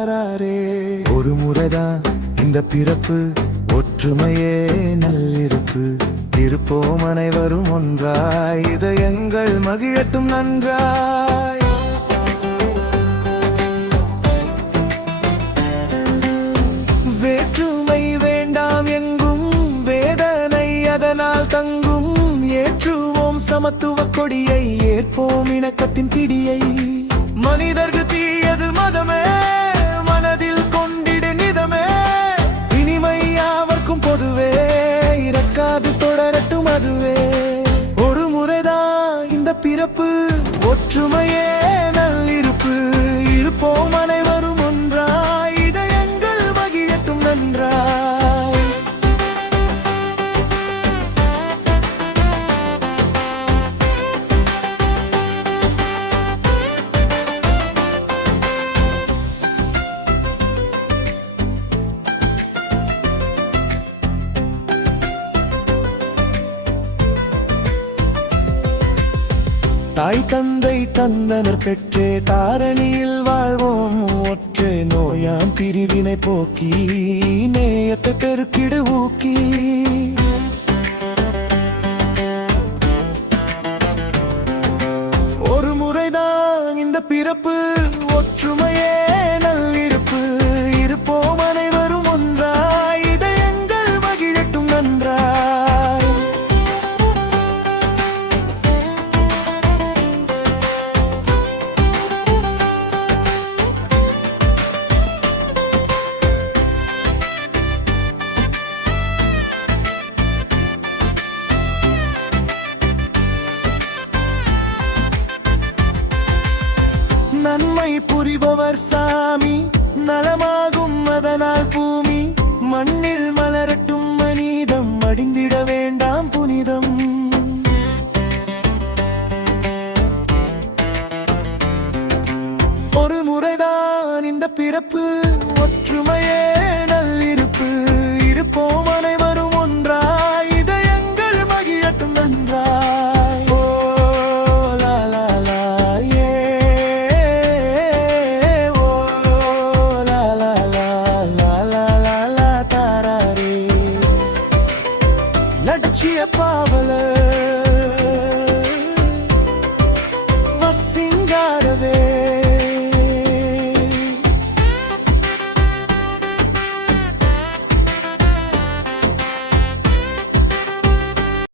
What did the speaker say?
தாராரே. ஒரு முறைதான் இந்த பிறப்பு, ஒற்றுமையே நல்லிருப்பு. இருப்போம் அனைவரும் ஒன்றாய், இதயங்கள் மகிழட்டும் நன்றாய். வேற்றுமை வேண்டாம் எங்கும், வேதனை அதனால் தங்கும். ஏற்றுவோம் சமத்துவ கொடியை, ஏற்போம் இணக்கத்தின் பிடியை. மனிதர்கள் தீயது மதமே, மனதில் கொண்டிடு நிதமே. இனிமை யாவர்க்கும் பொதுவே, இறக்காது தொடரட்டும் அதுவே. ஒரு முறைதான் இந்த பிறப்பு, ஒற்றுமையே நல்லிருப்பு. இருப்போம் அனைவரும் ஒன்றாய், இதயங்கள் மகிழட்டும் நன்றாய். தாய் தந்தை தந்தனர் பெற்றே தாரணியில் வாழ்வோம். ஒற்றை நோயாம் பிரிவினை போக்கி, நேயத்தை பெருக்கிடு ஊக்கி. ஒரு முறைதான் இந்த பிறப்பு, ஒற்றுமையே நல்லிருப்பு. இருப்போம் அனைவரும் ஒன்றாய், இதயங்கள் மகிழட்டும் நன்றாய். நன்மை புரிபவர் சாமி, நலமாகும் அதனால் பூமி. மண்ணில் மலரட்டும் மனிதம், அடிந்திட வேண்டாம் புனிதம். ஒரு முறைதான் இந்த பிறப்பு, ஒற்றுமையே நல்லிருப்பு. இருப்போம் அனைவரும்